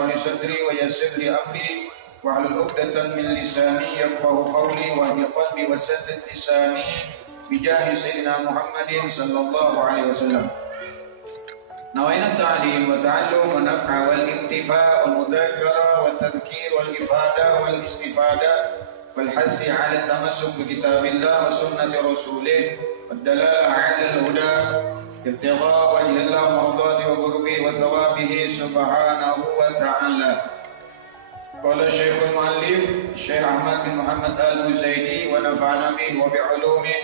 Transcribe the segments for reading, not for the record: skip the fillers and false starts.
اشرح لي صدري ويسر لي أمري واحلل عقدة من لساني يفقهوا قولي واهد قلبي وسدد لساني بجاه سيدنا محمد صلى الله عليه وسلم. نوينا التعليم والتعلم والنفع والانتفاع والمذاكرة والتذكير والإفادة والاستفادة والحث على التمسك بكتاب الله وسنة رسوله والدلالة على الهدى ابتغاء وجه الله مرضاته وقربه وثوابه سبحانه وتعالى. قال الشيخ المؤلف الشيخ أحمد بن محمد البزيدي ونفعنا به وبعلومه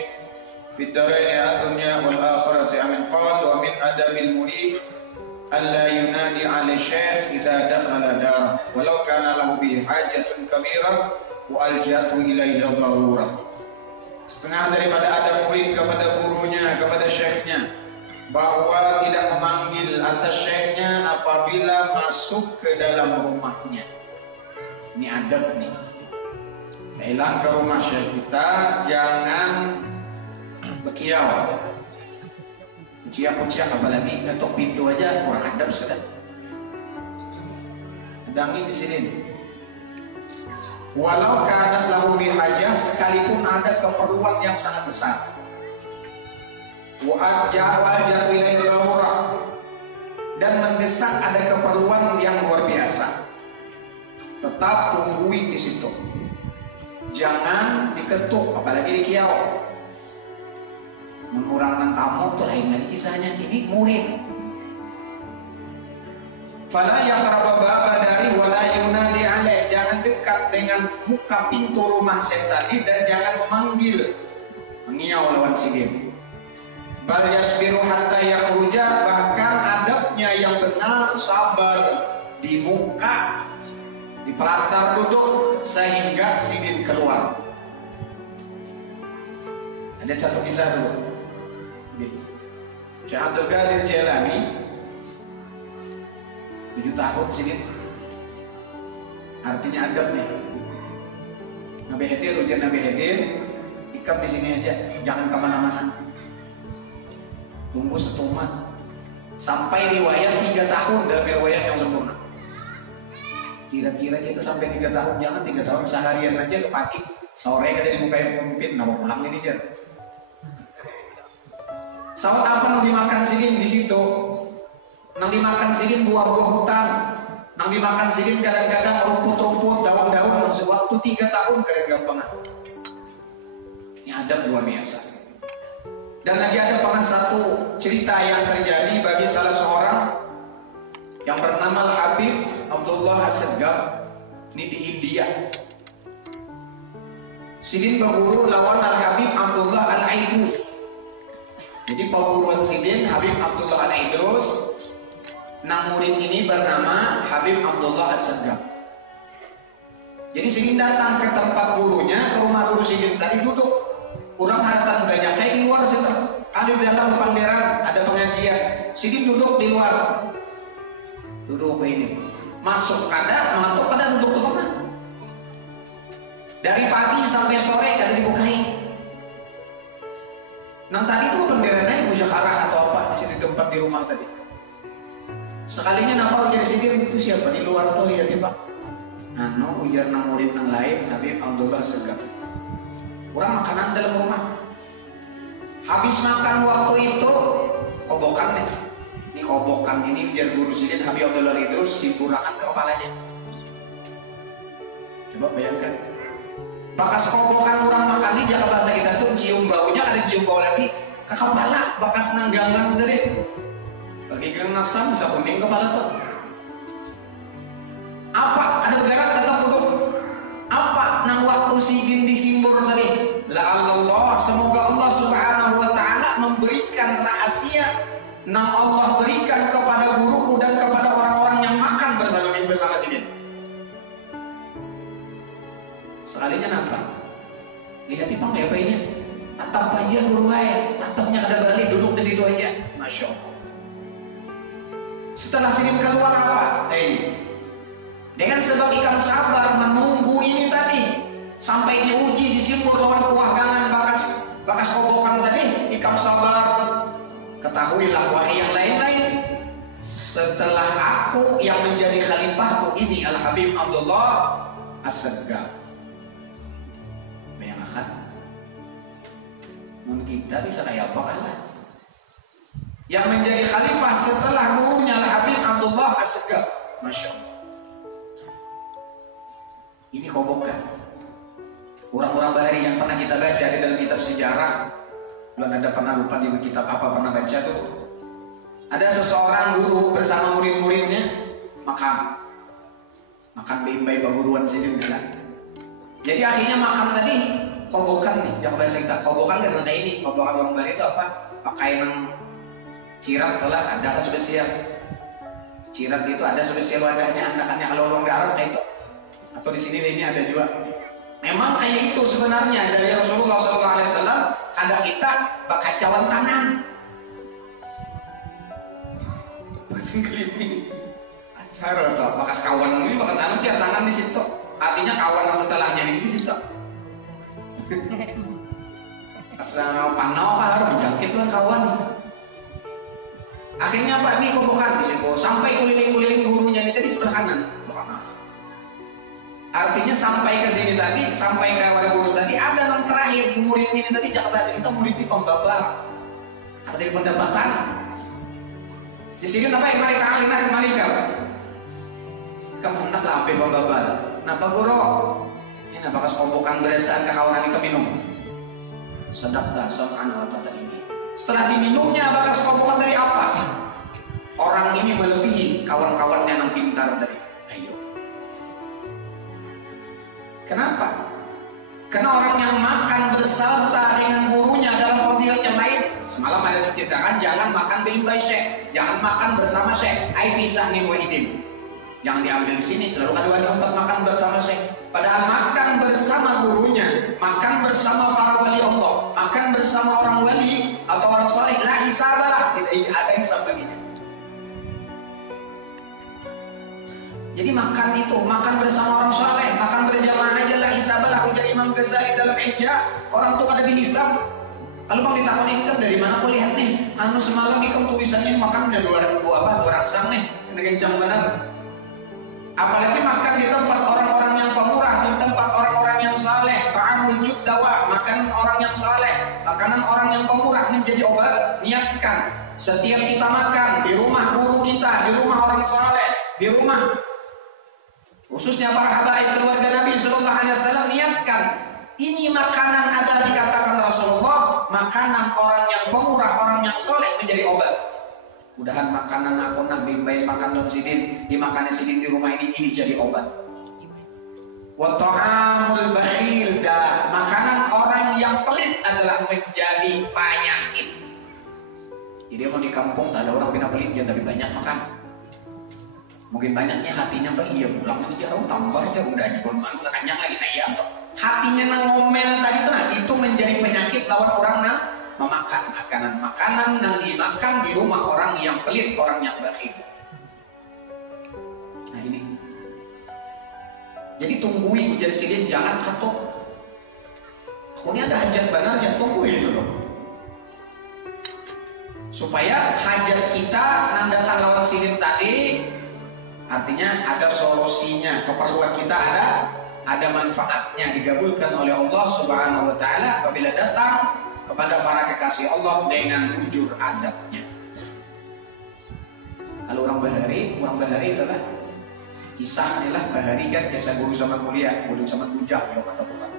في الدارين الدنيا والآخرة آمين. قال ومن أدب المريد ألا ينادي على الشيخ إذا دخل داره ولو كان له به حاجة كبيرة وألجأت إليه ضرورة. Setengah daripada adab murid kepada gurunya, kepada syekhnya, bahwa tidak memanggil atas syekhnya apabila masuk ke dalam rumahnya. Ini adab nih. Datang ke rumah syekh kita jangan bekiau, kuciak-kuciak, apalagi ngetok pintu aja kurang adab sudah. Dangi di sini. Walau kanat lahu bihajah, sekalipun ada keperluan yang sangat besar. Wa ajal ilaihi darurah, dan mendesak ada keperluan yang luar biasa. Tetap tungguin di situ. Jangan diketuk, apalagi dikiau. Menurangkan tamu itu lain lagi kisahnya. Ini murid. Fala yaqrabu baba dari wala yunadi alaih, jangan dekat dengan muka pintu rumah syekh tadi dan jangan memanggil, mengiau lawan sigim. Bal yasbiru hatta yakhruja, bahkan adabnya yang benar sabar di muka, di pelatar duduk sehingga sidin keluar. Ada satu kisah dulu. Syekh Abdul Qadir Jailani 7 tahun sidin. Artinya adab nih. Nabi hadir, ujian Nabi hadir, ikam di sini aja, jangan kemana-mana. Tunggu setuman. Sampai riwayat 3 tahun dalam riwayat yang sempurna. Kira-kira kita sampai 3 tahun, jangan 3 tahun seharian aja kepaki. Sore kada dibuka yang pemimpin, nama pulang ini aja. Sawat apa yang dimakan sidin di situ? Nang dimakan sidin buah-buah hutan, nang dimakan sidin kadang-kadang rumput-rumput, daun-daun. Sewaktu 3 tahun kadang-gampang. Ini adab luar biasa. Dan lagi ada pengen satu cerita yang terjadi bagi salah seorang yang bernama Al-Habib Abdullah As-Segaf. Ini di India. Sidin berguru lawan Al-Habib Abdullah Al-Aidrus. Jadi perguruan sidin Habib Abdullah Al-Aidrus. Nang murid ini bernama Habib Abdullah As-Segaf. Jadi sidin datang ke tempat gurunya, ke rumah guru sidin tadi duduk. Kurang hartan banyak kayak di luar situ. Ada di dalam panderan, ada pengajian. Sidin duduk di luar. Duduk ini. Masuk kada, masuk kada duduk di mana? Dari pagi sampai sore kada dibukain. Nang tadi itu penderannya Ibu Jakarta atau apa di sini tempat di rumah tadi. Sekalinya nampak jadi sidin itu siapa di luar tuh lihat ya Pak. Anu ujar nang murid nang lain Habib Abdullah Segaf. Kurang makanan dalam rumah. Habis makan waktu itu kobokan nih. Ini kobokan ini ujar guru sidin Habib Abdullah terus siburakan kepalanya. Coba bayangkan. Bakas kobokan orang makan ini jaga bahasa kita tuh cium baunya, ada cium bau lagi ke kepala, bakas nanggangan dari bagi kena nasam bisa kuning kepala tuh. Apa? Ada bergerak tetap duduk. Apa? Nang waktu sidin disimbur tadi. La Allah, semoga Allah Subhanahu wa taala memberikan rahasia nang Allah berikan kepada guruku dan kepada orang-orang yang makan bersama sidin. Sekalinya nampak. Lihat nih Bang ya apa ini? Atap aja guru saya, atapnya kada balik, duduk di situ aja. Masya Allah. Setelah sidin keluar apa? Dengan sebab ikam sabar menunggu ini tadi sampai diuji disimpul lawan kuahgangan bakas kobokan tadi, ikam sabar. Ketahuilah wahai yang lain-lain, setelah aku yang menjadi khalifahku ini Al-Habib Abdullah As-Saggaf. Bayangkan, kita bisa kayak apa kalah? Yang menjadi khalifah setelah gurunya Al-Habib Abdullah As-Saggaf. Masya Allah. Ini kobokan. Orang-orang Bahari yang pernah kita baca di dalam kitab sejarah, belum ada pernah lupa di kitab apa pernah baca tuh. Ada seseorang guru bersama murid-muridnya makan bimbai baguruan sini kan. Jadi akhirnya makan tadi kobokan nih, yang bahasa kita kobokan kan ada ini, kobokan orang Bahari itu apa? Pakai cirat telah ada spesial. Cirat itu ada spesial wadahnya, anakannya kalau orang Arab kayak itu. Atau di sini ini ada juga. Memang kayak itu sebenarnya dari Rasulullah SAW. Kadang kita bakacauan tangan. Masih keliling. Saya tahu bakas kawan ini bakas anu dia tangan di situ. Artinya kawan setelahnya ini di situ. Asal panau kan harus menjangkit tuh kawan. Akhirnya Pak ini kobokan di situ sampai keliling-keliling gurunya ini tadi sebelah kanan. Artinya sampai ke sini tadi, sampai ke pada guru tadi, ada yang terakhir murid ini tadi jangan bahasa kita murid ini pembabal, artinya pendapatan. Di sini apa yang mereka alina mereka? Kamu hendak lah apa pembabal? Napa guru? Ini napa kas kompokan berentan kekawanan ini minum. Sedap dah sama atau ini. Setelah diminumnya bakas kompokan dari apa? Orang ini melebihi kawan-kawannya yang pintar dari. Kenapa? Karena orang yang makan berserta dengan gurunya dalam fadilah yang lain. Semalam ada diceritakan jangan makan bimbai syekh, jangan makan bersama syekh. Ai pisah nih wahidin. Jangan diambil di sini. Lalu ada tempat makan bersama syekh. Padahal makan bersama gurunya, makan bersama para wali Allah, makan bersama orang wali atau orang soleh, la hisabalah. Tidak ada hisab baginya. Jadi makan itu, makan bersama orang soleh, makan berjamaah aja lah hisabalah. Ujar Imam Ghazali dalam Ihya, orang tuh ada dihisab. Kalau bang ditakoni ini kan dari mana aku lihat nih? Anu semalam ikam tulisannya makan udah dua raksang nih, kena kencang benar. Apalagi makan di tempat orang-orang yang pemurah, di tempat orang-orang yang saleh, ta'amul juddawa, makanan orang yang saleh, makanan orang yang pemurah menjadi obat. Niatkan setiap kita makan di rumah guru kita, di rumah orang saleh, di rumah khususnya para habaib keluarga Nabi Sallallahu Alaihi Wasallam, niatkan ini makanan adalah dikatakan Rasulullah makanan orang yang pemurah, orang yang soleh menjadi obat. Mudahan makanan aku nabi baik makan non sidin dimakannya sidin di rumah ini jadi obat. Wa ta'amul bakhil dah, makanan orang yang pelit adalah menjadi penyakit. Jadi kalau di kampung tak ada orang pindah pelit dia tapi banyak makan. Mungkin banyaknya hatinya bagi ya pulang nanti jauh tambah aja udah jebol mana kenyang lagi nah ya hatinya nang ngomel tadi tuh nah itu menjadi penyakit lawan orang nang memakan makanan nang dimakan di rumah orang yang pelit, orang yang bakhil. Nah ini jadi tungguin jadi sidin jangan katok. Aku ini ada hajat banarnya tungguin dulu supaya hajat kita nang datang lawan sidin tadi. Artinya ada solusinya, keperluan kita ada manfaatnya digabulkan oleh Allah Subhanahu wa taala apabila datang kepada para kekasih Allah dengan jujur adabnya. Kalau orang Bahari adalah kisahnya lah Bahari kan biasa guru sama mulia, guru sama bujang ya kata bukan.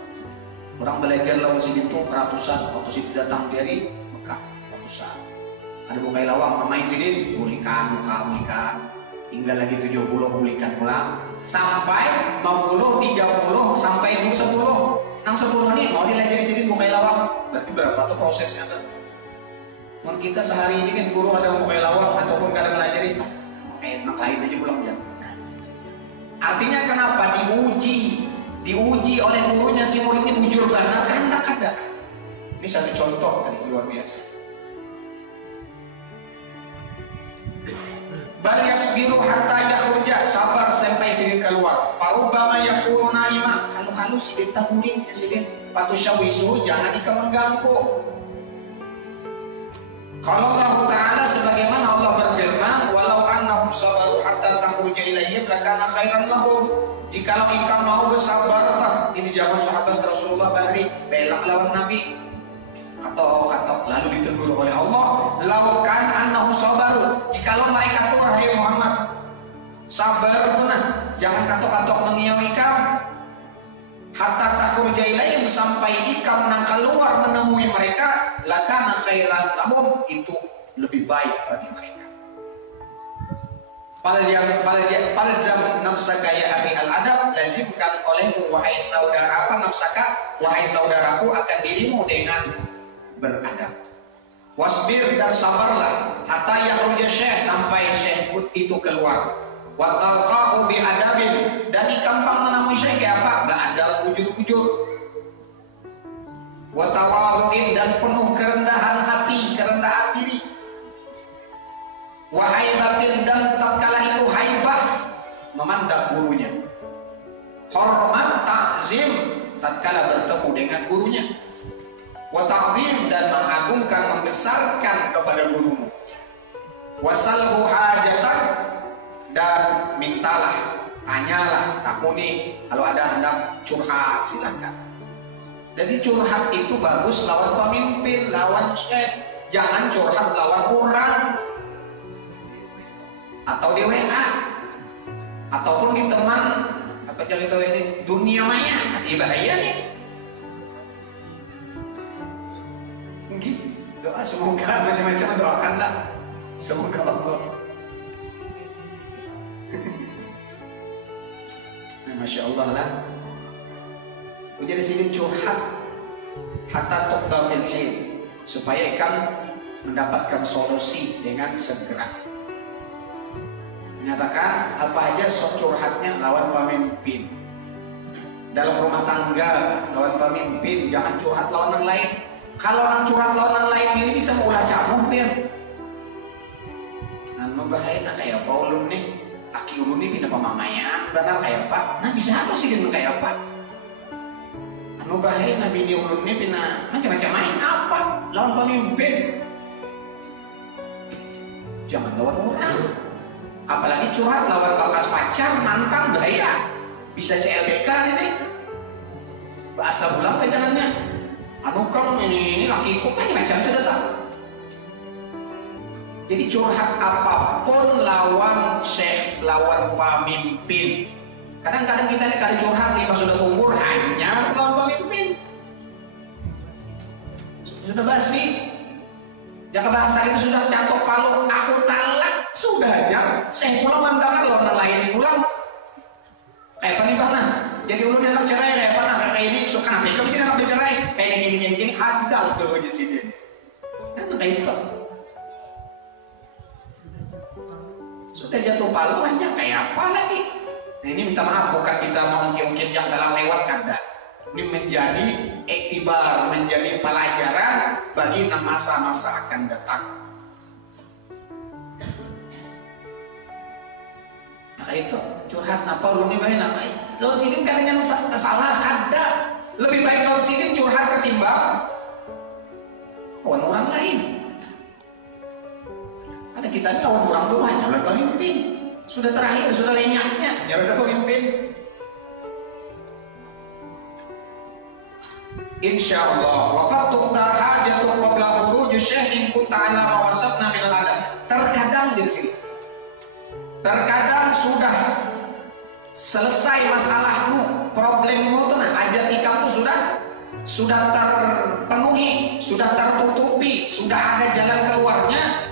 Orang belajar lawan sini tuh ratusan, waktu situ datang dari Mekah ratusan. Ada bukai lawang, mamai sini bulikan, tinggal lagi 70 bulikan pulang sampai 50, 30 sampai 10. Nang 10 nih mau dilajari sini bukai lawang. Berarti berapa tuh prosesnya tuh? Mun kita sehari ini kan guru ada bukai lawang ataupun kadang melajari enak lain aja pulang jam. Nah, artinya kenapa diuji oleh gurunya si murid ini jujur benar kan ada. Ini satu contoh tadi luar biasa. Bal yasbiru hatta yakhruja, sabar sampai sidin keluar. Parubama yakunu naima, kalau sidin tamurin sidin patusyawisu jangan mengganggu. Kalau Allah Ta'ala sebagaimana Allah berfirman, walau lakana khairan lahum. Jikalau ikam mau bersabar, ini zaman sahabat Rasulullah bari belak lawan Nabi. Kata lalu ditegur oleh Allah, laukan annahum sabaru. Jikalau mereka tuh wahai Muhammad sabar tenang, jangan katok-katok mengiau ikam. Hatta takhruja ilaihim, sampai ikam nang keluar menemui mereka, lakana khairan lahum, itu lebih baik bagi mereka. Palzam nafsaka ya akhi al-adab, lazimkan olehmu wahai saudara wahai saudaraku akan dirimu dengan beradab. Wasbir, dan sabarlah, hatta yakhruja syekh, sampai syekh itu keluar. Wa talqahu bi adabin, dan gampang menemui syekh apa? Beradab, ujur-ujur. Wa tawadhu'in, dan penuh kerendahan hati, kerendahan diri. Wa haibatin, dan tatkala itu haibah, memandang gurunya. Hormat, ta'zim, tatkala bertemu dengan gurunya. Wa ta'zim, dan mengagungkan, membesarkan kepada gurumu. Wa salhu hajatan, dan mintalah, tanyalah, takuni, kalau ada hendak curhat silakan. Jadi curhat itu bagus lawan pemimpin, lawan syekh. Jangan curhat lawan orang, atau di WA, ataupun di teman, apa cerita ini dunia maya, hati bahaya nih. Doa semoga macam-macam doakanlah, semoga Allah. Masya Allah lah. Jadi sini curhat hatta tuqda fil hil, supaya ikan mendapatkan solusi dengan segera. Menyatakan apa aja sok curhatnya lawan pemimpin. Dalam rumah tangga lawan pemimpin, jangan curhat lawan yang lain. Kalau orang curhat lawan yang lain ini bisa mengulah camuh biar. Nah, bahaya kayak apa ulun nih? Aki ulun ini pindah pamamaya, benar kayak apa? Nah bisa apa sih dengan kayak apa? Anu bahaya nabi ini ulun ini pindah macam-macam main apa? Lawan pemimpin. Jangan lawan orang. Apalagi curhat lawan bekas pacar, mantan, bahaya. Bisa CLBK ini. Bahasa bulan jangannya. Anu kang ini lakiku macam sudah tahu. Jadi curhat apapun lawan syekh, lawan pemimpin. Kadang-kadang kita ini kali curhat nih pas sudah umur hanya lawan pemimpin. Sudah basi. Jaka bahasa itu sudah catok palu, aku talak sudah ya. Syekh pulang mantangan lawan lain pulang. Kayak mana? Jadi ulun yang cerai kayak mana? Kayak ini suka nanti kamu sini nak bercerai. Kayak gini ada dulu di sini. Kan kayak itu. Sudah jatuh palu hanya kayak apa lagi? Nah, ini minta maaf bukan kita mau mungkin yang dalam lewat kada. Ini menjadi iktibar, menjadi pelajaran bagi masa-masa akan datang. Nah itu curhat apa lu nih baik apa? Lo sini kan yang salah kada. Lebih baik lo sini curhat ketimbang orang lain. Ada kita ini lawan orang tua nyalon pemimpin. Sudah terakhir, sudah lenyaknya nyalon pemimpin. Insyaallah waqad tuqdar hajatu qabla khuruj syekh kunta ala ma wasafna min al-adab. Terkadang di sini. Terkadang sudah selesai masalahmu, problemmu tenang, hajat ikam itu sudah terpenuhi, sudah tertutupi, sudah ada jalan keluarnya.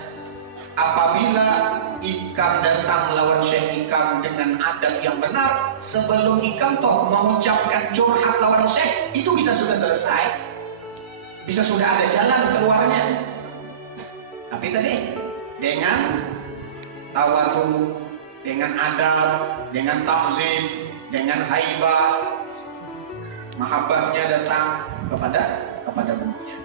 Apabila ikam datang melawan syekh ikam dengan adab yang benar, sebelum ikam toh mengucapkan curhat lawan syekh, itu bisa sudah selesai, bisa sudah ada jalan keluarnya. Tapi tadi dengan tawadhu, dengan adab, dengan ta'zim, dengan haibah, mahabbahnya datang kepada gurunya.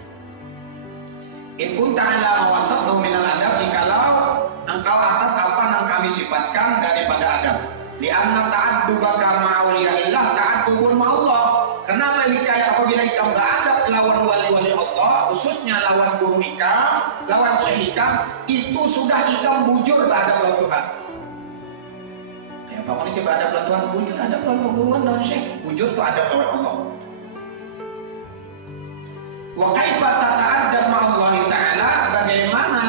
In kunta ala mawasathu minal adab, jikalau engkau atas apa yang kami sifatkan daripada adab. Li'anna ta'addubaka ma'awliyaillah ta'addubun ma'allah. Kenapa apabila ikam beradab lawan wali-wali Allah, khususnya lawan guru ikam, lawan syekh ikam, itu sudah ikam bujur beradab lawan Tuhan. Apa mau coba ada Tuhan? Bujur ada pelan daun syekh. Bujur tuh ada oleh Allah. Wa kaifa tata'addab ma'allahi ta'ala, bagaimana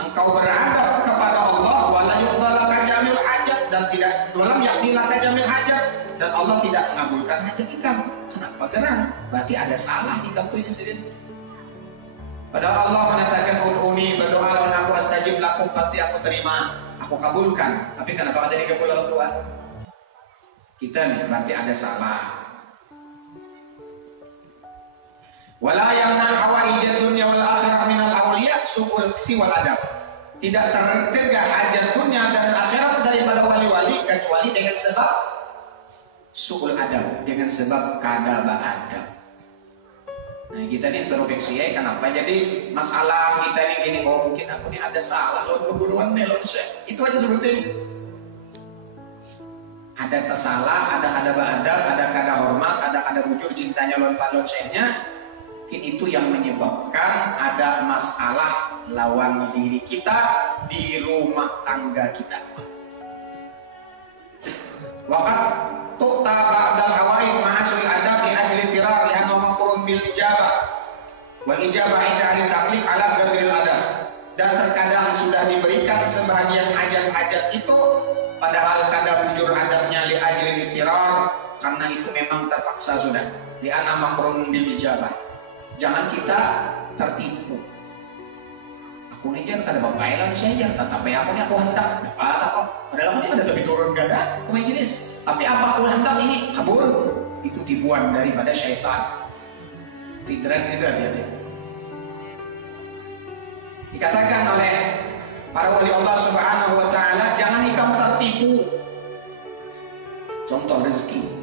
engkau beradab kepada Allah wala yuqdalaka jamil hajat, dan tidak dalam yaknilaka jamil hajat, dan Allah tidak mengabulkan hajat ikam. Kenapa gerang? Berarti ada salah ikam tuh sendiri. Padahal Allah mengatakan ud'uni, berdoa lawan aku astajib lakum, pasti aku terima, aku kabulkan. Tapi kenapa ada dikabul oleh Tuhan? Kita nih berarti ada salah. Wala yamna'u hawaijad dunya wal akhirah minal awliya su'ul siwal adab. Tidak tercegah hajat dunia dan akhirat daripada wali-wali kecuali dengan sebab su'ul adab, dengan sebab kadaba adab. Nah kita nih introspeksi ya, kenapa jadi masalah kita nih gini, oh mungkin aku nih ada salah, lo keburuan nih lo, itu aja sebutin. Ada tersalah, ada adab, ada kada hormat, ada kada bujur cintanya lon palon syeknya. Mungkin itu yang menyebabkan ada masalah lawan diri kita di rumah tangga kita. Waqat tuqta ba'dal hawaid ma'asul adab li ajli tirar li anna maqrun bil ijabah wal ijabah inda ahli taqlid ala qadril adab. Dan terkadang sudah diberikan sebahagian hajat-hajat itu padahal kada bujur adabnya li ajli tirar, karena itu memang terpaksa sudah li anna maqrun bil ijabah. Jangan kita tertipu. Aku nih jangan kada bapak saya jangan, tapi aku nih aku hendak apa kok. Padahal aku ini ada lebih turun gada, aku jenis. Tapi apa aku hendak ini kabur, itu tipuan daripada syaitan. Tidran itu hati-hati. Dikatakan oleh para wali Allah Subhanahu wa taala, jangan kamu tertipu. Contoh rezeki.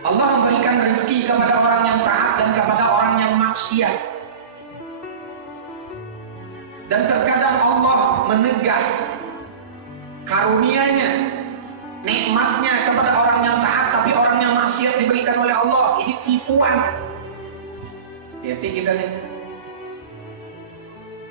Allah memberikan rezeki kepada orang yang taat dan kepada orang yang maksiat. Dan terkadang Allah menegah karunia-Nya, nikmatnya kepada orang yang taat, tapi orang yang maksiat diberikan oleh Allah. Ini tipuan. Hati-hati kita nih.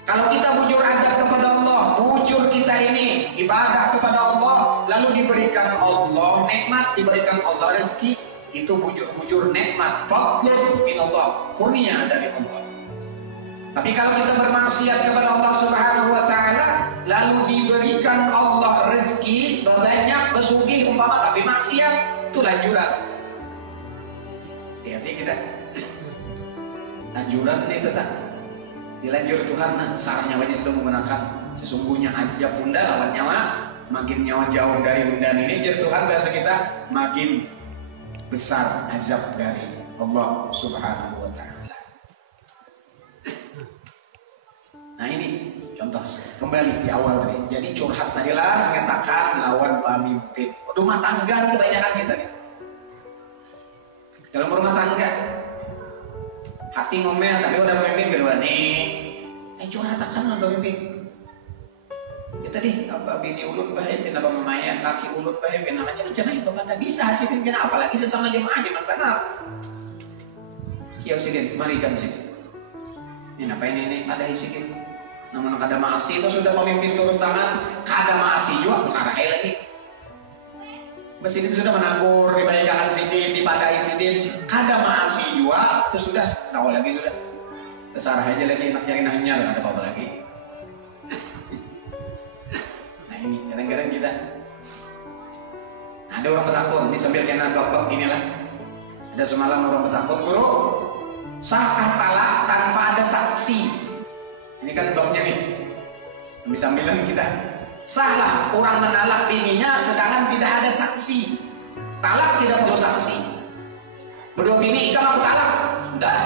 Kalau kita bujur adab kepada Allah, bujur kita ini ibadah kepada Allah, lalu diberikan Allah nikmat, diberikan Allah rezeki, itu bujur-bujur nikmat, fadlun minallah, kurnia dari Allah. Tapi kalau kita bermaksiat kepada Allah Subhanahu wa taala, lalu diberikan Allah rezeki banyak, bersugih umpama, tapi maksiat, itu lanjuran. Hati-hati kita. Lanjuran itu tak dilanjur Tuhan, nah saranya wajib sudah menggunakan sesungguhnya aja bunda lawan nyawa, makin nyawa jauh dari undan ini, jadi Tuhan bahasa kita makin besar azab dari Allah Subhanahu wa taala. Nah ini contoh kembali di awal tadi. Jadi curhat tadilah mengatakan lawan pemimpin rumah tangga, kebanyakan kita nih. Dalam rumah tangga hati ngomel tapi udah pemimpin kedua nih. Curhatakan lawan pemimpin. Ya tadi apa bini ulun bahaya, apa mamanya laki ulun bahaya, macam-macam itu kan bisa hasilin kena, apalagi sesama jemaah jangan benar. Kiau sidin, mari kan sidin. Ini apa ini ada sidin. Namun kada maasi itu sudah pemimpin turun tangan, kada maasi juga kesarakai lagi. Mesidin sudah menabur, dibayarkan sidin, dipadai sidin, kada maasi juga, itu sudah tahu lagi sudah. Kesarakai aja lagi, nak cari nanya, ada apa-apa lagi. Ini kadang-kadang kita ada orang bertakun ini sambil kena bab inilah. Ada semalam orang bertakun, guru sahkah talak tanpa ada saksi. Ini kan babnya nih, sambilan kita sahlah orang menalak bininya sedangkan tidak ada saksi. Talak tidak perlu saksi. Berdua bini ikam aku talak, sudah.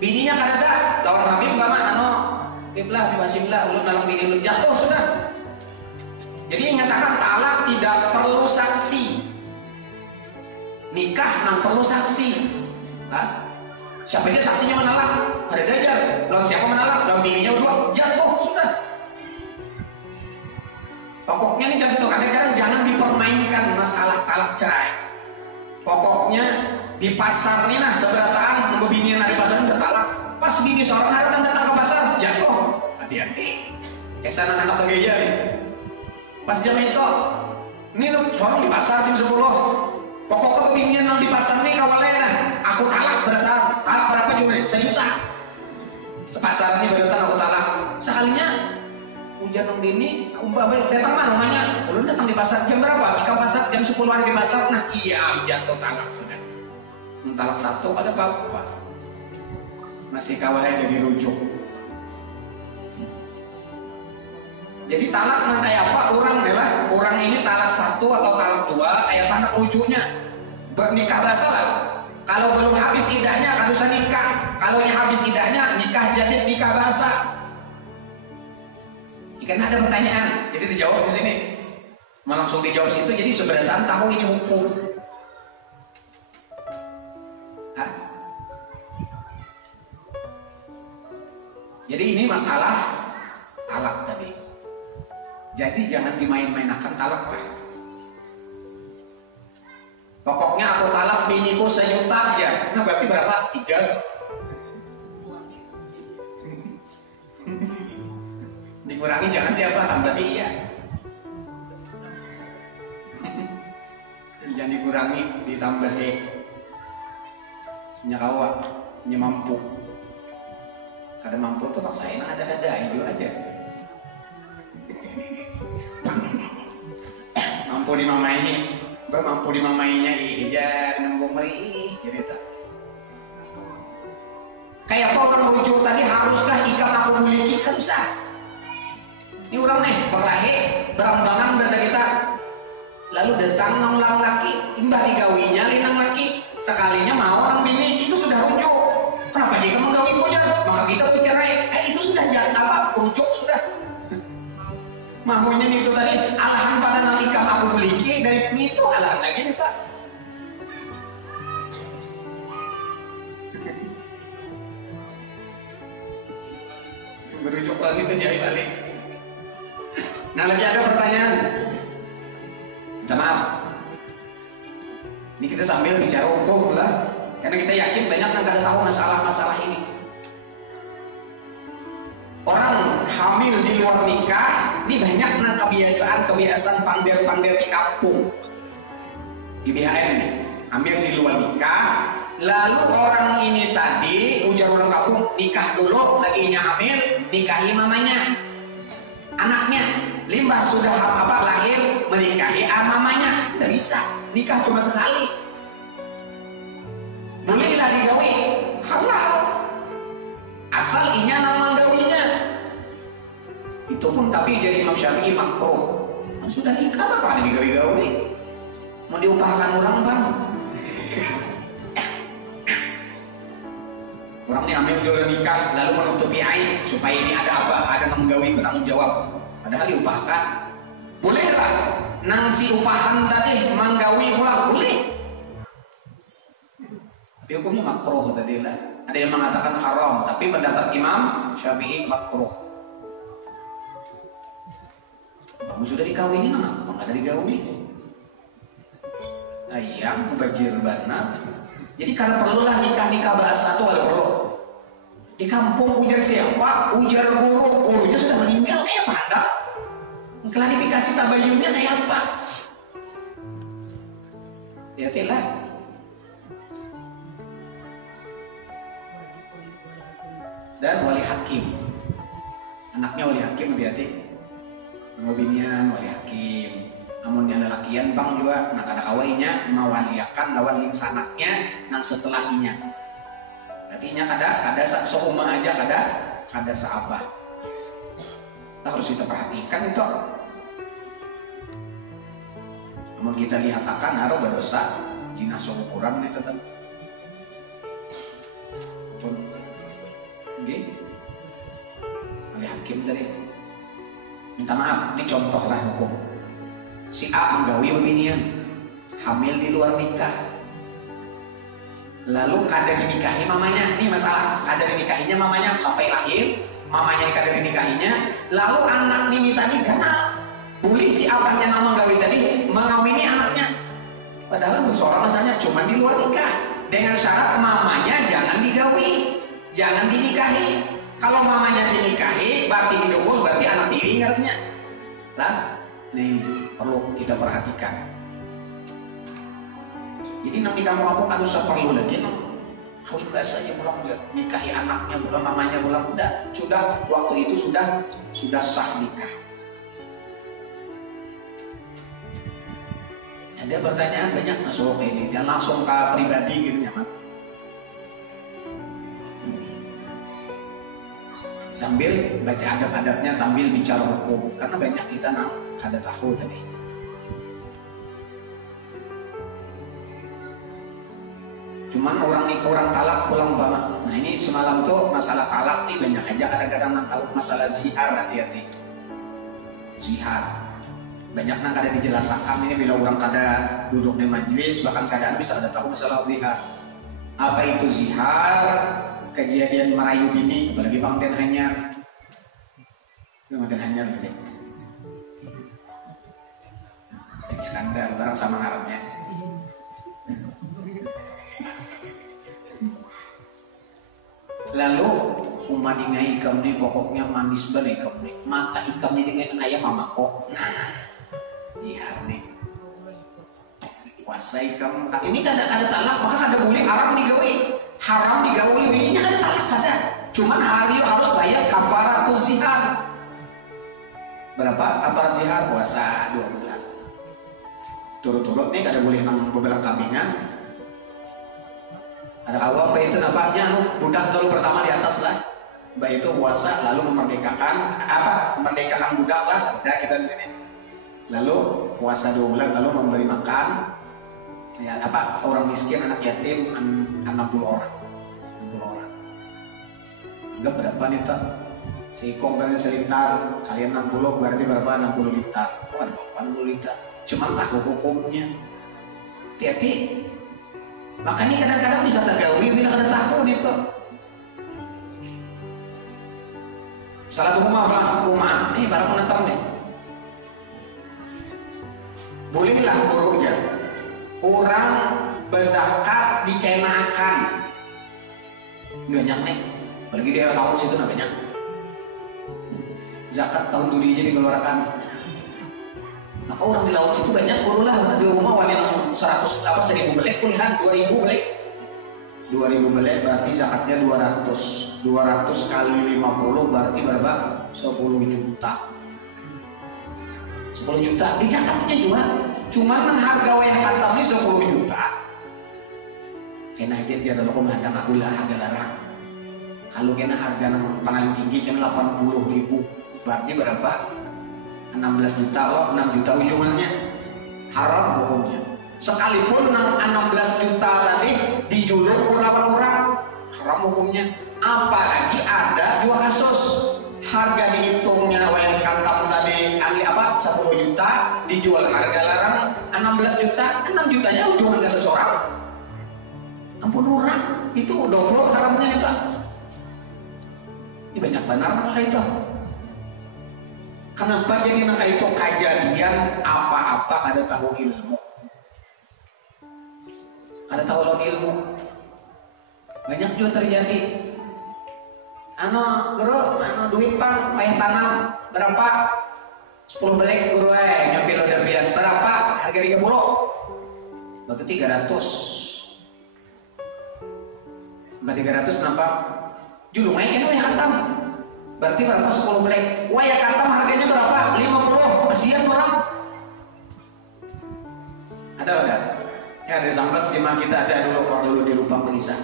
Bininya kan ada lawan Habib gama biblah bimasimlah ulun dalam bini ulun jatuh sudah. Jadi mengatakan talak tidak perlu saksi. Nikah nang perlu saksi. Hah? Siapa dia saksinya menalak? Ada dajar. Lawan siapa menalak? Lawan bininya berdua jatuh sudah. Pokoknya ini contoh, kadang-kadang jangan dipermainkan masalah talak cerai. Pokoknya di pasar ini nah seberataan membinian dari pasar udah talak. Pas bini seorang hari datang ke pasar jatuh. Hati-hati. Kesana anak gereja nih. Pas jam itu Ini orang di pasar jam 10. Pokoknya pingin nang di pasar nih kawalena. Aku talak berapa? Talak berapa juga? 1 juta. Sepasar ini berapa aku talak? Sekalinya hujan nang dini, umpama datang mana namanya? Ulun datang di pasar jam berapa? Jika pasar jam 10 hari di pasar, nah iya jatuh talak sudah. Talak 1 ada apa? Masih kawalnya jadi rujuk. Jadi talak nang kayak apa? Orang ini talak 1 atau talak 2 kayak anak rujuknya. Nikah bahasa lah. Kalau belum habis idahnya kan usah nikah. Kalau yang habis idahnya nikah jadi nikah bahasa. Karena ada pertanyaan, jadi dijawab di sini. Langsung dijawab situ. Jadi sebenarnya tahu ini hukum. Hah? Jadi ini masalah talak tadi. Jadi jangan dimain-mainakan talak lah. Pokoknya aku talak biniku 1 juta aja. Nah berarti berapa? 3. Dikurangi jangan diapa tambah iya. Jangan dikurangi ditambah nyakawa mampu. Kada mampu tuh maksain ada itu aja. Mampu dimamainya, bermampu dimamainya iya nembung meri jadi tak. Kayak apa orang rujuk tadi haruskah ikam aku miliki kan usah. Ini orang nih berlahi berambangan bahasa kita. Lalu datang nang laki, imbah digawinya linang laki. Sekalinya mau orang bini itu sudah rujuk. Kenapa jika menggawi punya? Maka kita bercerai. Itu sudah jangan apa rujuk sudah. Mahunya itu tadi alahan pada nang ikam aku miliki dari itu alahan lagi nih tak. Berujuk lagi terjadi balik. Nah lagi ada pertanyaan. Minta maaf. Ini kita sambil bicara hukum lah, karena kita yakin banyak yang tidak tahu masalah-masalah ini. Orang hamil di luar nikah, ini banyak kebiasaan pander-pander di kampung. Di BHM nih, hamil di luar nikah. Lalu orang ini tadi ujar orang kampung nikah dulu, laginya hamil, nikahi mamanya, anaknya. Limbah sudah lahir menikahi mamanya, tidak bisa nikah cuma sekali. Bolehlah digawi, halal, asal inya nama gawinya. Itu pun tapi jadi Imam Syafi'i makruh. Sudah nikah apa ada digawi-gawi? Mau diupahkan orang bang? Orang ini hamil jual nikah lalu menutupi aib supaya ini ada apa? Ada menggawi bertanggung jawab. Padahal diupahkan. Bolehlah nang si upahan tadi menggawi ulang boleh. Tapi hukumnya makruh tadi lah. Ada yang mengatakan haram, tapi pendapat Imam Syafi'i makruh. Kamu sudah dikawini mana? Ada digawi. Ayam bajir bana. Jadi karena perlulah nikah bahasa itu ada perlu. Di kampung ujar siapa? Ujar guru. Gurunya sudah meninggal kayak mana? Klarifikasi tabayunnya kayak apa? Ya tidak. Dan wali hakim. Anaknya wali hakim hati-hati. Ngobinian wali hakim. Namun yang lelakian bang juga nak ada kawainya mawaliakan lawan linsanaknya nang setelahinya. Artinya kada seumah aja kada seabah. Harus kita perhatikan itu. Namun kita lihat akan harus berdosa jina suku kurang itu tetap. Pun, oke. Oleh hakim tadi minta maaf. Ini contoh lah hukum. Si A menggawi pembinian, hamil di luar nikah. Lalu kada dinikahi mamanya, ini masalah. Kada dinikahinya mamanya sampai lahir, mamanya kada dinikahinya. Lalu anak ini tadi kenal, boleh si abahnya nama gawi tadi mengawini anaknya. Padahal seorang masanya cuma di luar nikah. Dengan syarat mamanya jangan digawi, jangan dinikahi. Kalau mamanya dinikahi, berarti hidupul, berarti anak tiri ngarepnya. Lah, Nih perlu kita perhatikan. Jadi nanti kamu ada perlu lagi kawin biasa aja belum nikahi anaknya belum namanya belum udah sudah waktu itu sudah sah nikah. Ada pertanyaan banyak masuk ini dan langsung ke pribadi gitu ya Pak. Sambil baca adab-adabnya sambil bicara hukum karena banyak kita kada tahu tadi. Cuman orang talak pulang umpama. Nah ini semalam tuh masalah talak nih banyak aja kadang-kadang tahu masalah zihar, hati-hati. Zihar banyak nang kada dijelaskan ini bila orang kada duduk di majelis bahkan kadang bisa ada tahu masalah zihar. Apa itu zihar? Kejadian merayu ini apalagi Bang Den Hanyar. Bang Den Hanyar gitu. Iskandar barang sama ngarapnya. Lalu umat dengan ikam nih pokoknya manis banget ikam nih. Mata ikam nih dengan ayam mama kok. Nah, jihar nih. Puasa ikam. Ini kada talak maka kada boleh haram digawi. Haram digawi ini kada talak kada. Cuman hari harus bayar kafarat zihar. Berapa kafarat zihar? Puasa 2 bulan. Turut-turut nih kada boleh nang beberapa kambingan. Ada kawan bayi itu nampaknya budak dulu pertama di atas lah. Bayi itu puasa lalu memerdekakan budak lah. Udah kita di sini. Lalu puasa 2 bulan lalu memberi makan. Ya orang miskin anak yatim 60 orang. 60 orang. Anggap berapa nih tak? Seikong kali selitar kalian 60 berarti berapa 60 liter. Oh ada 80 liter. Cuma tahu hukumnya. Hati-hati. Makanya kadang-kadang bisa tergawi bila kada tahu itu. Salah rumah ini para penonton nih. Bolehlah gurunya orang berzakat dikenakan. Banyak nih, apalagi di daerah tahun situ banyak. Zakat tahun durinya dikeluarkan. Maka orang di laut situ banyak lah di rumah wali 1000 belek kulihan 2000 belek 2000 belek berarti zakatnya 200 kali 50 berarti berapa 10 juta di zakatnya juga cuma harga wayang kantam ini 10 juta kena aja dia kalau menghadang aku lah harga larang kalau kena harga yang paling tinggi kan 80.000 berarti berapa 16 juta loh, 6 juta ujungannya haram hukumnya. Sekalipun 16 juta tadi dijulur lawan orang haram hukumnya. Apalagi ada 2 kasus harga dihitungnya wayang kantam tadi 10 juta dijual harga larang 16 juta 6 jutanya ujungan ke seseorang. Ampun orang itu double haramnya itu. Ini banyak benar maka itu. Kenapa jadi nangka itu kejadian apa-apa ada tahu ilmu? Ada tahu ilmu? Banyak juga terjadi. Duit pang, payah tanam berapa? 10 belek guru nyambil udah biar berapa? Harga 30. Berarti 300. Berarti 300 kenapa? Julung aja kan hantam. Berarti berapa 10 belek? Wah ya kantam harganya berapa? 50. Kasihan orang. Ada? Ya ada sambat di mana kita ada dulu kalau dulu di Lupang Mengisah.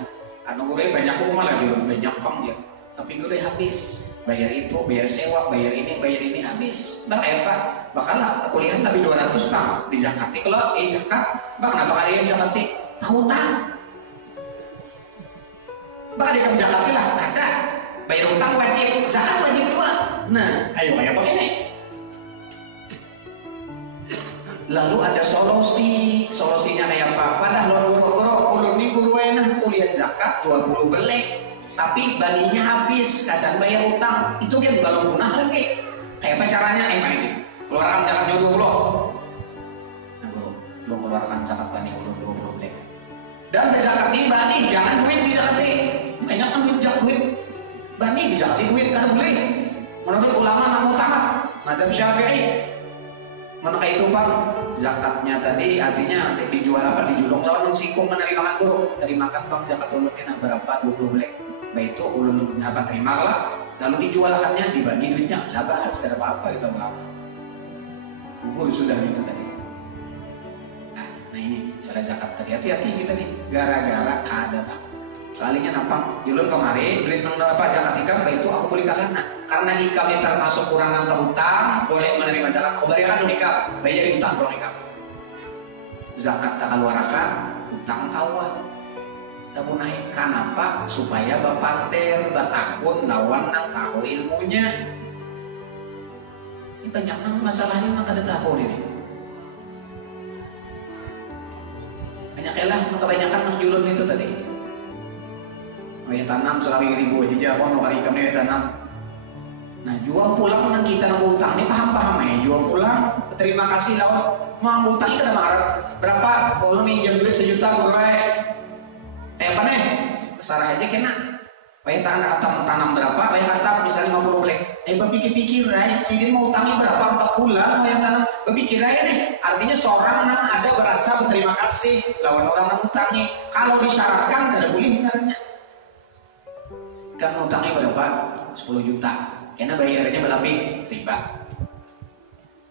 Anu gue banyak rumah lagi banyak pang ya. Tapi gue habis. Bayar itu, bayar sewa, bayar ini habis. Nah Pak, bakal kuliah tapi 200 kan di zakati. Kalau zakat, kenapa kalian zakati? Hutang. Bakal di zakati lah, ada. Bayar utang wajib, zakat wajib juga. Nah, ayo bayar pakai ini. Lalu ada solusinya kayak apa? Padahal guru ini guru enak kuliah zakat 20 belek, tapi balinya habis, kasan bayar utang. Itu kan belum guna lagi. Kayak apa caranya? Mana sih? Keluarkan zakat 20. Nah, belum keluarkan zakat bani 20 belek. Dan zakat ini bani, jangan duit di zakat ini. Banyak kan duit. Bani bisa duit kan boleh. Menurut ulama namun tamat Madhab Syafi'i Mana kayak itu Pak, zakatnya tadi artinya dijual apa? Dijulung lawan singkong dari makan guru. Dari makan Bang zakat ulun ini berapa? 20 belek. Baik itu ulun apa terima lah. Lalu dijualkannya dibagi duitnya, lah bahas tidak apa-apa itu apa. Gugur sudah itu tadi. Nah ini salah zakat tadi, hati-hati kita nih. Gara-gara kada tak. Soalnya napang, julun kemarin beli apa zakat ikam, baik itu aku beli karena ikam ini termasuk kurangan terutang, boleh menerima zakat. Kau berikan ikam, bayar utang kalau ikam. Zakat tak keluarkan, utang kawan. Tak naik kenapa? Supaya bapander, batakun lawan nang tahu ilmunya. Ini banyak nang masalahnya nang kada tahu ini. Banyak elah, kebanyakan nang julun itu tadi. Kaya tanam 100.000 aja pun hari ikan ini tanam. Nah jual pulang nang kita nang utang ini paham jual pulang terima kasih lawan mau utang kita marah berapa kalau minjam duit 1 juta kurai apa nih kesarah aja kena kaya tanam berapa kaya kata misalnya 50 belek berpikir-pikir si dia mau utangi berapa 4 bulan kaya tanam berpikir aja nih artinya seorang nang ada berasa berterima kasih lawan orang nang utangi kalau disyaratkan ada boleh caranya. Kan utangnya berapa? 10 juta. Karena bayarnya berlapis riba.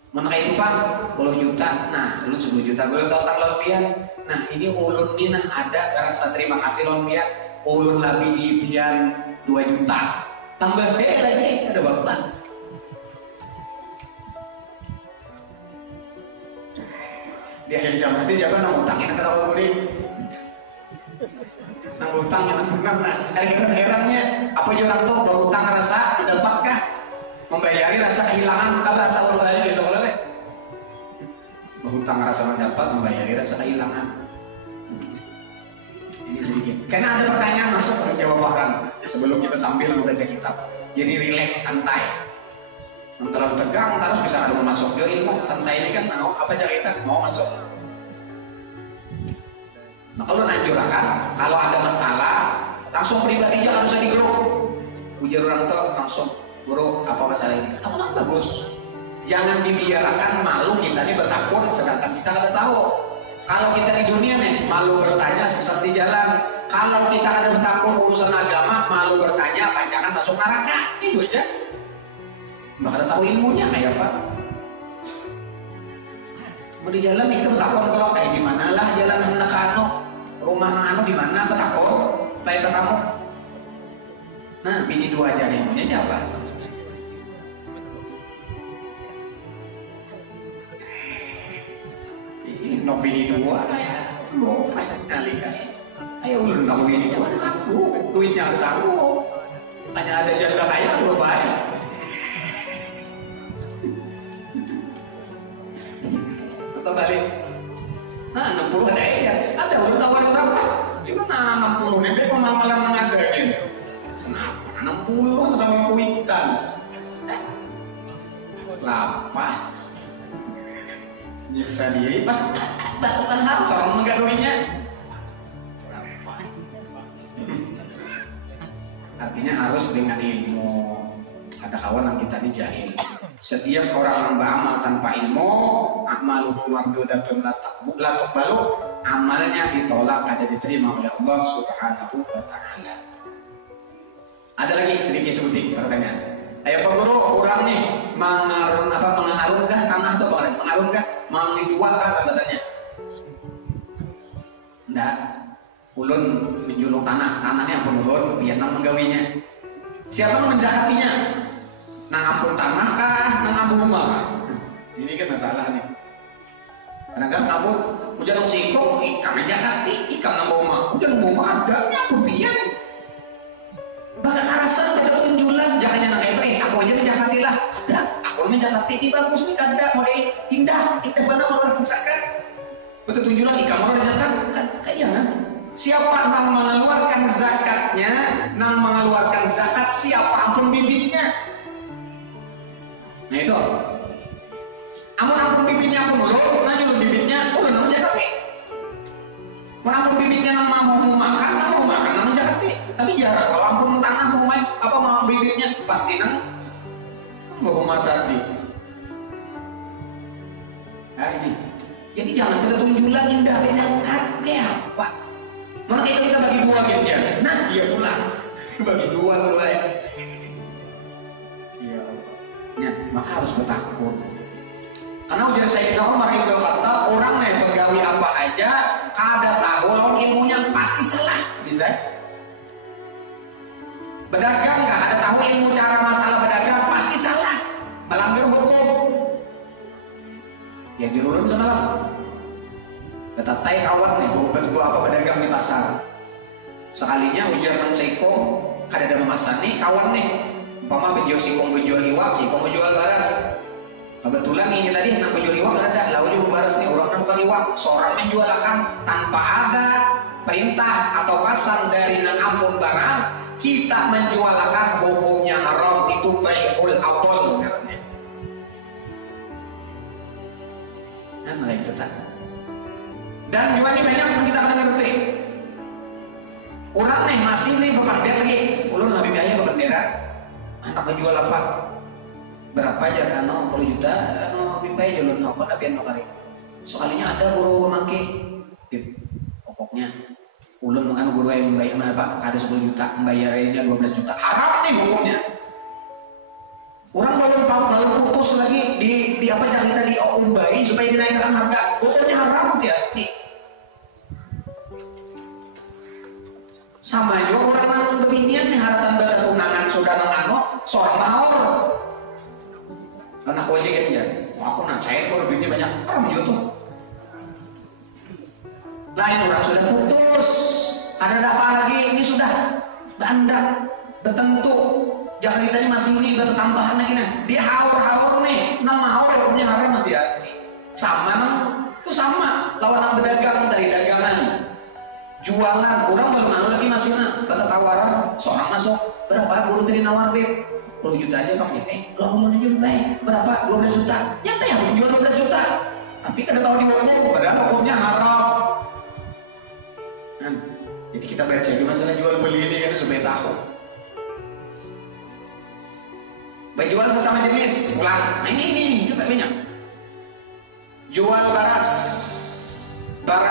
Mana kayak itu Pak? 10 juta. Nah, ulun 10 juta. Gue tahu tentang loan pian. Nah, ini ulun ini nah ada rasa terima kasih loan pian. Ulun lebih pian 2 juta. Tambah lagi ada berapa? Di akhir zaman itu jangan nang utangnya kata orang boleh. Nang utang yang benar, nah herannya apa orang tuh berutang rasa dapatkah membayari rasa kehilangan bukan rasa urut gitu kalau deh berutang rasa mendapat membayari rasa kehilangan ini sedikit karena ada pertanyaan masuk jawaban sebelum kita sambil membaca kitab jadi rileks santai terlalu tegang terus bisa ada masuk ke ilmu santai ini kan mau apa cerita mau masuk. Maka lu anjurkan kalau ada masalah langsung pribadi aja harus di grup. Ujar orang tuh langsung guru apa masalah ini? Kamu nang bagus. Jangan dibiarkan malu kita ini bertakun sedangkan kita kada tahu. Kalau kita di dunia nih malu bertanya sesat di jalan. Kalau kita ada bertakun urusan agama malu bertanya panjangan masuk neraka. Itu aja. Maka tahu ilmunya kayak apa? Mau di jalan itu bertakun kalau kayak gimana lah jalan hendak anu. Rumah anu di mana bertakon kayak kamu. Nah, bini 2 aja nih punya siapa? Ini no bini 2 ya. Lo kali. Ayo ulun no bini 2 ada 1. Duitnya ada 1. Hanya ada jaga kaya lo baik. Atau balik. Nah 60 ada udah tawarin berapa? Gimana 60 nih? Dia pemamalan ngadain. Kenapa? 60 sama kuitan. Lapah. Nyiksa diri pas batutan harus orang menggaduinya. Artinya harus dengan ilmu. Ada kawan yang kita ini jahil. Setiap orang yang beramal tanpa ilmu, amaluhu mardudatun la tuqbalu, amalnya ditolak kada diterima oleh Allah Subhanahu wa taala. Ada lagi sedikit sebutin pertanyaan. Ayo Pak Guru, orang nih mengarungkah tanah atau apa? Mengarungkah menjualkah katanya? Enggak. Ulun menjulung tanahnya pun ulun biar nang menggawinya. Siapa yang menjakatinya? Nang ampun tanah kah, nang ampun rumah kah? Ini kan masalah nih. Kadang-kadang ampun, udah nang singkong, ikan menjakati, ikan nang rumah. Udah nang rumah ada, aku biar. Bakal karasan pada tunjulan, jangan nang itu, aku aja menjakati lah. Kada, aku menjakati, ini bagus nih kada, mau indah, kita mana mau berpisakan. Betul tunjulan, ikan mau menjakat, kayak kan? Siapa nang mengeluarkan zakatnya, nang mengeluarkan zakat siapa ampun bibitnya. Nah itu, ampun bibitnya pun lo, nanya bibitnya, udah nang menjakati. Ampun bibitnya nang mau makan, nang menjakati. Tapi ya kalau ampun tanah mau main, apa mau bibitnya pasti nang mau mata tadi. Ini. Jadi jangan kita tunjulan indah jangan kayak apa. Mana kita bagi dua gitu ya. Nah, iya pula. Bagi dua ya. Ya Allah. Ya, maka harus bertakut. Karena ujar Sayyidina Umar Ibn Khattab, orang yang begawi apa aja, kada tahu lawan ilmunya pasti salah. Bisa? Berdagang nggak ada tahu ilmu cara masalah berdagang pasti salah, melanggar hukum. Ya dirulun semalam. Ketatai kawan nih, buat apa berdagang di pasar. Sekalinya ujar nang Seiko, kada ada memasan nih kawan nih. Umpama penjual sikong penjual iwak, sikong penjual baras. Kebetulan ini tadi nak penjual iwak ada, lalu dia baras nih orangnya bukan iwak, seorang menjual akan tanpa ada perintah atau pasang dari nang ampun barang, kita menjualkan hukumnya haram itu bai'ul abol namanya. Kan lain kita. Dan juga ini banyak yang kita akan ngerti. Orang nih masih nih berbendera lagi, ulun lebih biaya berbendera. Anak menjual apa? Berapa aja? 10 juta, lebih baik ulun apa nabian makari. Soalnya ada guru mangki, pokoknya ulun mengan guru yang membayar mana pak? Ada 10 juta, membayarnya 12 juta. Haram nih pokoknya. Orang belum putus lagi di apa yang kita diombai supaya dinaikkan harga. Pokoknya haram hati-hati. Sama juga orang nang beginian nih harta tanda tunangan sudah nang seorang mahor. Anak aku aja gitu ya. Aku nak cair kalau duitnya banyak haram juga tuh. Lain orang sudah putus. Ada apa lagi? Ini sudah bandak, bertentu. Jangan kita ini masih ini udah tambahan lagi nih. Dia haur nih, nama haurnya haram hati-hati. Sama itu sama lawan yang berdagang dari dagangan. Jualan orang belum lagi masih kata tawaran seorang masuk berapa guru tadi nawar beb 10 juta aja bang ya lawan aja udah baik berapa 12 juta nyata ya jual 12 juta tapi kada tahu di hukum padahal hukumnya haram kan jadi kita baca di masalah jual beli ini kan supaya tahu baik jual sesama jenis ulang nah ini juga banyak jual baras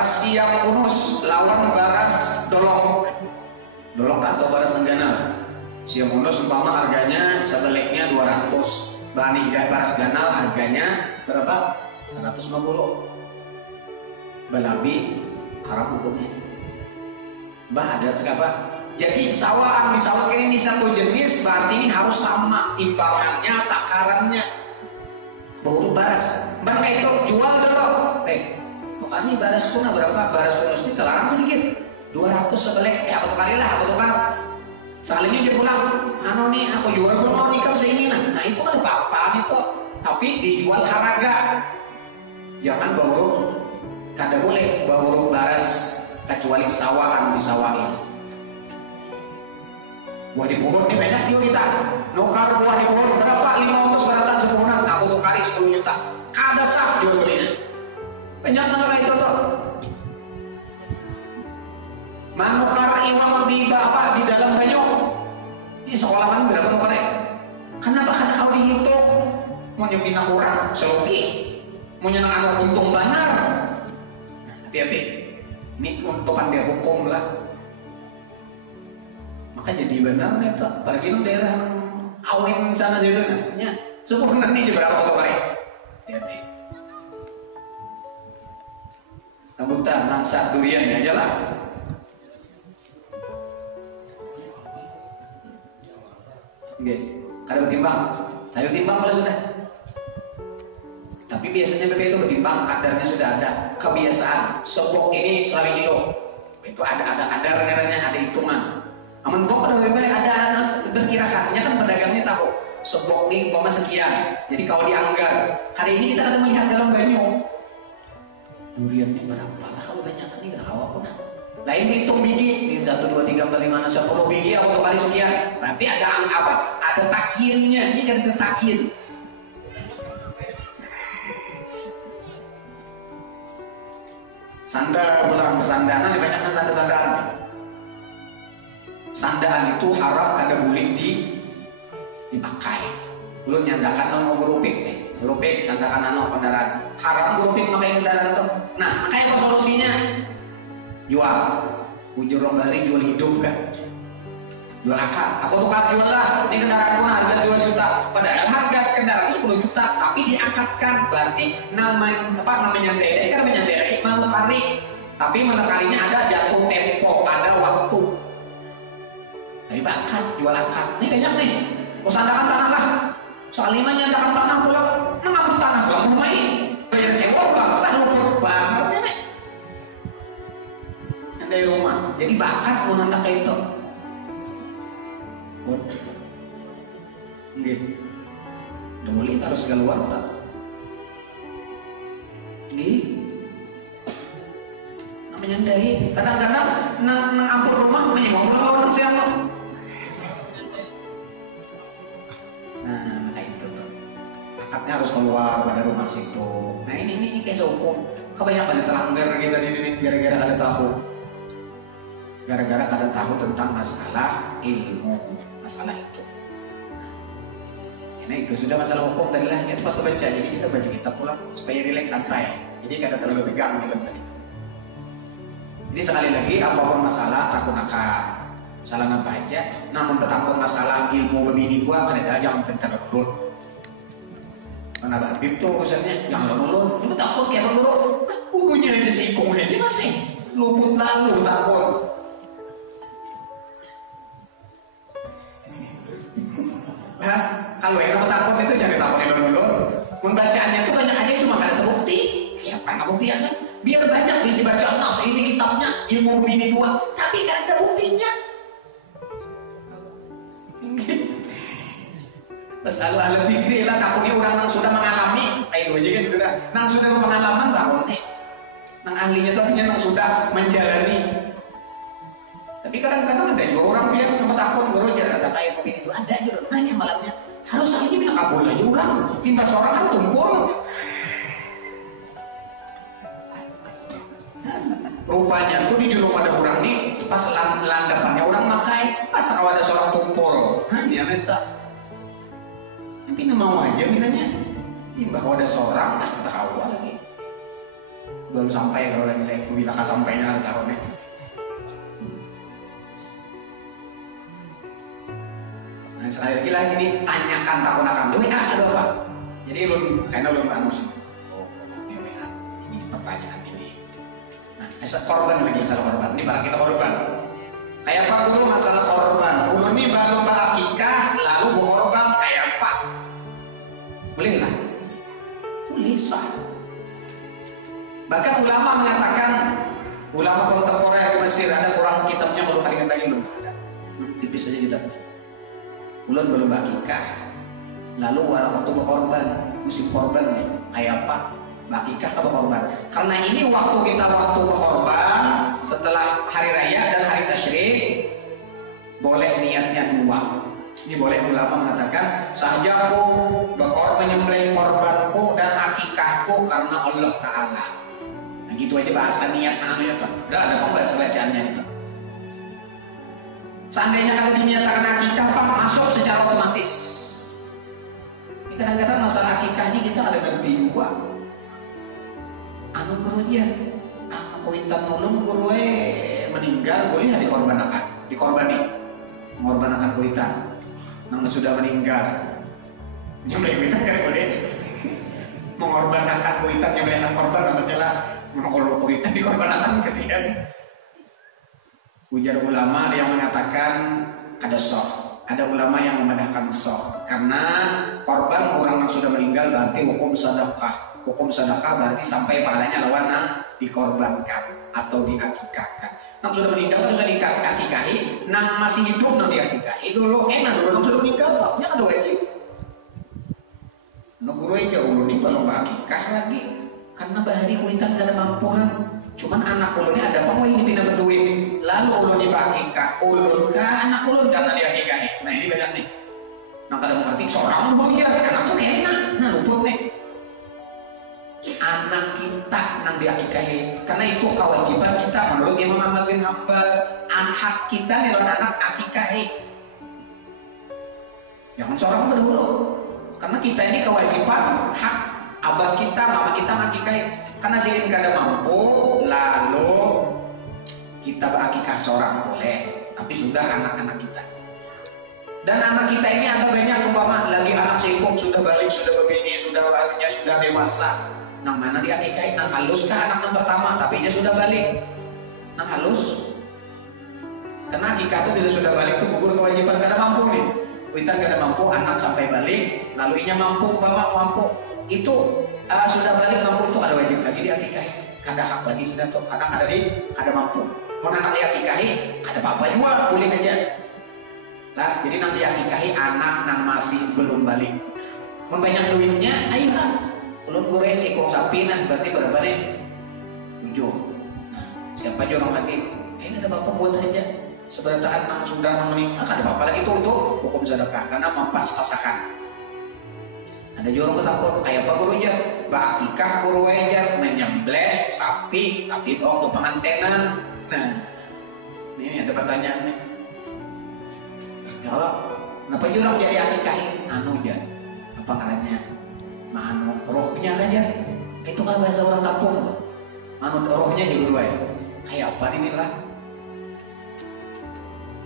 siang unus lawan baras dolok atau baras tenggana siang unus umpama harganya sebeliknya 200 baras ganal harganya berapa? 150 balabi haram hukumnya bah ada apa? Jadi sawaan di sawah ini satu jenis berarti ini harus sama timbangannya takarannya baru baras bang itu jual dulu ini baras kuna berapa? Baras kunus ini terlarang sedikit 200 sebelik, aku tukar lah, aku tukar sekalinya dia pulang nih, aku jual pun mau nikah seini nah itu kan apa-apaan itu tapi dijual harga jangan bawa kada boleh bawa baras kecuali sawahan di sawah ini buah di pohon ini banyak yuk kita nukar buah di pohon berapa? 500 beratan sepohonan aku tukari 10 juta kada sah jual belinya banyak nggak itu tuh manukar iwak di dalam banyu ini sekolah kan berapa nukar ya kenapa kan kau dihitung mau nyepina kurang selopi mau nyenang untung benar hati-hati ini untuk pandai hukum lah maka jadi benar nih tuh apalagi di daerah awin sana situ ya syukur nanti berapa nukar ya hati-hati rambutan, nangsa, durian ya aja lah. Oke, ada bertimbang. Ayo timbang kalau sudah. Tapi biasanya BP itu bertimbang, kadarnya sudah ada. Kebiasaan, sebok ini saling kilo. Itu ada kadar negaranya, ada hitungan. Namun kok pada BP ada berkirakannya kan pedagangnya tahu. Sebok ini umpama sekian. Jadi kalau dianggar, hari ini kita akan melihat dalam banyu. Duriannya berapa lah kalau banyak kan nih kalau aku nah lain hitung biji ini 1, 2, 3, 4, 5, 6, 10 biji aku kali sekian berarti ada apa? Ada takirnya ini kan ada takir sandal pulang sandanan banyak sandalan sandalan itu haram kada boleh dipakai belum nyandakan mau berupik nih Grupik sandakan anak kendaraan. Haram grupik pakai kendaraan tuh. Nah, makanya apa solusinya? Jual. Ujur rombari jual hidup kan. Jual akad. Aku tukar jual lah. Ini kendaraan pun harga 2 juta. Padahal harga kendaraan itu 10 juta. Tapi diakadkan. Berarti namanya DRI kan namanya DRI menekali. Tapi menekalinya ada jatuh tempo, ada waktu. Dari akad, jual akad. Ini banyak nih. Sandakan tanah lah. Soalnya nyandakan tanah pulang. Nangkut tanah pulang rumah ini. Bayar sewa pulang. Luput banget nih. Dari rumah. Jadi bakat mau nandak kayak itu. Nggih. Dulu harus keluar tak? Nggih. Namanya ndai. Kadang-kadang nang ampun rumah namanya ngomong orang siapa? Nah, itu tuh. Akadnya harus keluar pada rumah situ. Nah, ini kayak hukum. Kebanyakan teranggar kita di gara-gara ada tahu. Gara-gara kada tahu tentang masalah ilmu, masalah itu. Nah itu sudah masalah hukum tadi lah, itu pas baca, jadi kita baca kitab pulang supaya rileks santai. Jadi kada terlalu tegang gitu. Jadi sekali lagi apapun masalah takut akan salah baca, namun takut masalah ilmu begini gua kada jangan bentar dulu. Karena Habib tuh urusannya jangan lulur, lu takut kayak guru, gurunya aja seikung dia masih luput lalu takut. Kalau yang takut itu jangan takut yang dulu. Membacaannya itu banyak aja cuma kada terbukti. Ya apa bukti ya kan? Biar banyak diisi bacaan nas ini kitabnya ilmu ini 2, tapi kada ada buktinya. Terus ahli fikri lah takutnya orang yang sudah mengalami, itu aja kan sudah. Nang sudah berpengalaman tahun nih. Nang ahlinya itu artinya nang sudah menjalani. Tapi kadang-kadang ada juga orang yang cuma takut guru aja ada kayak begini itu ada juga banyak malamnya harus ini bina kabul aja orang pindah seorang kan tumpul rupanya tuh di julung pada orang nih pas landapannya orang makai pas kalau ada seorang tumpul dia minta tapi mau aja minanya bahwa ada seorang kita kawal lagi baru sampai kalau lagi bila sampainya ada tahunnya. Nah, sekali lagi nih tanyakan tahun akan WA ada apa? Jadi lu karena lu bagus. Oh, ini WA. Ini pertanyaan ini. Nah, korban lagi masalah korban. Ini barang kita korban. Kayak apa dulu masalah korban? Dulu ini baru berakikah lalu berkorban kayak apa? Boleh lah. Boleh sah. Bahkan ulama mengatakan ulama kontemporer Mesir ada kurang kitabnya kalau paling lagi belum ada. Tipis saja kitabnya. Ulun belum bakikah, lalu waktu berkorban, musim korban nih, kayak apa? Bakikah atau berkorban? Karena ini waktu kita waktu berkorban setelah hari raya dan hari tasyrik, boleh niatnya 2. Ini boleh ulama mengatakan, sahajaku berkorban menyembelih korbanku dan akikahku karena Allah Taala. Nah gitu aja bahasa niat namanya tuh. Udah ada kok bahasa bacaannya itu. Seandainya kalau dinyatakan akikah Pak masuk secara otomatis. Ini kadang-kadang masalah akikah ini kita ada ganti 2. Anu gurunya, aku intan nulung guru meninggal boleh dikorbani, mengorbankan kuitan. Namun sudah meninggal, nyembelih kuitan kan boleh. Mengorbankan kuitan nyembelihkan korban maksudnya lah, kalau kuitan dikorbankan kesian. Ujar ulama yang mengatakan ada sok, ada ulama yang memandangkan sok karena korban orang yang sudah meninggal berarti hukum sedekah berarti sampai pahalanya lawan yang dikorbankan atau diakikahkan. Nang sudah meninggal harus diakikahi, nang masih hidup nang diakikahi dulu enak dulu nang sudah meninggal taknya ada wajib. Nang guru aja ulun kalau akikah lagi karena bahari kuitan gak ada mampuan. Cuman anak ulunnya ada apa ini pindah berduit lalu ulunnya bakikah ulun kah anak ulun karena dia akikahi. Nah ini banyak nih. Nah kalau mengerti seorang ulun ya anak tuh enak, nah luput nih. Anak kita nang diakikahi karena itu kewajiban kita menurut Imam Ahmad bin Hanbal. Hak kita nih anak akikahi. Jangan seorang berdulu. Karena kita ini kewajiban hak abah kita, mama kita akikah. Karena sih kada mampu, lalu kita berakikah seorang boleh, tapi sudah anak-anak kita. Dan anak kita ini ada banyak umpama lagi anak singkong sudah balik, sudah berbini, sudah baliknya sudah dewasa. Nang mana diakikahin, nang halus kah anak yang pertama, tapi dia sudah balik. Nang halus. Karena akikah itu bila sudah balik itu gugur kewajiban kada mampu nih. Kita kada mampu anak sampai balik, lalu inya mampu, umpama mampu. Itu sudah balik mampu itu ada wajib lagi diakikahin. Kada hak lagi sudah tuh, kadang kada mampu. Mau anak diakikahi, ada apa-apa juga boleh aja. Nah, jadi nanti akikahi anak nang masih belum balik. Mau banyak duitnya, ayo lah. Belum gores ekor sapi nah, berarti berapa nih? 7. Nah, siapa aja orang lagi? Ada bapak buat aja. Sebenarnya anak sudah menikah, ada bapak lagi itu hukum sedekah karena mampas pasakan. Ada juga orang ketakut kayak apa guru aja, bakikah guru aja, menyembelih sapi, tapi untuk pengantenan. Nah, ini ada pertanyaannya. Ya Allah, kenapa jurang jadi akikahin? Anu aja, apa ngarannya? Anu rohnya saja. Itu kan bahasa orang kampung tuh. Anu rohnya juga ya. Kayak apa inilah?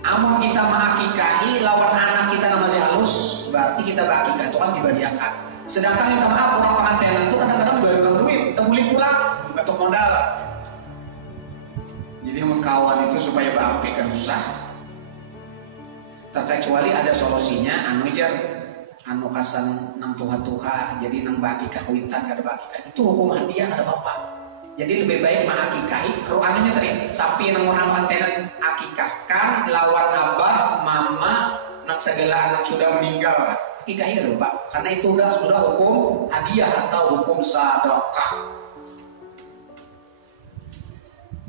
Amun kita mengakikahi lawan anak kita masih halus, berarti kita berakikah itu kan dibadiakan. Sedangkan yang maaf orang pengantinan itu kadang-kadang baru duit, terbuli pulang, betul modal. Jadi mengkawan itu supaya berakikah susah. Terkecuali ada solusinya, anu jar, anu kasan nang tuha-tuha, jadi nang bakikah witan kada bakikah itu hukum hadiah ada bapak. Jadi lebih baik mengakikahi, ruangannya tadi sapi nang orang pengantinan akikahkan lawan abah, mama, nang segala anak sudah meninggal. Akikahi ada bapak, karena itu sudah hukum hadiah atau hukum sedekah.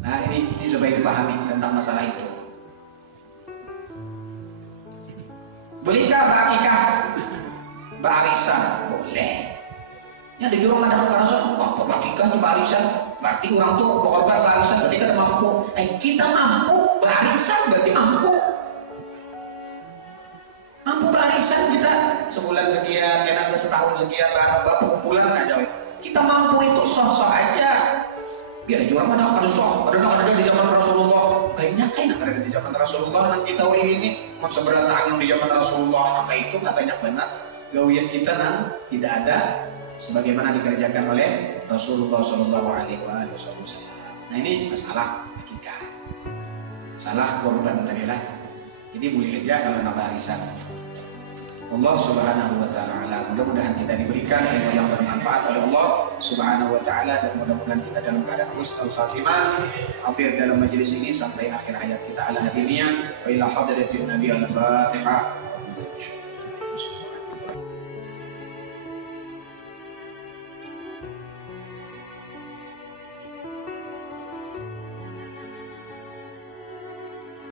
Nah ini supaya dipahami tentang masalah itu. Bolehkah berakikah barisan? Boleh. Ya ada jurang ada barisan, apa berakikah di barisan? Berarti orang tuh berkorban barisan ketika kita mampu. Kita mampu barisan berarti mampu. Mampu barisan kita sebulan sekian, enak setahun sekian, berkumpulan aja. Kita mampu itu soh-soh aja. Biar ada jurang ada soh, ada di zaman Rasulullah. Banyak kan yang ada di zaman Rasulullah. Nanti tahu ini mau seberapa tahun di zaman Rasulullah. Maka itu nggak banyak banget gawian kita nang tidak ada sebagaimana dikerjakan oleh Rasulullah Shallallahu Alaihi Wasallam. Nah ini masalah akikah, salah korban tadi lah. Jadi boleh aja kalau nama arisan. Allah Subhanahu Wa Taala, mudah-mudahan kita diberikan ilmu yang bermanfaat oleh Allah Subhanahu Wa Taala dan mudah-mudahan kita dalam keadaan husnul khatimah akhir dalam majelis ini sampai akhir hayat kita ala hadirinya. Wa ila hadratin Nabi al-Fatihah.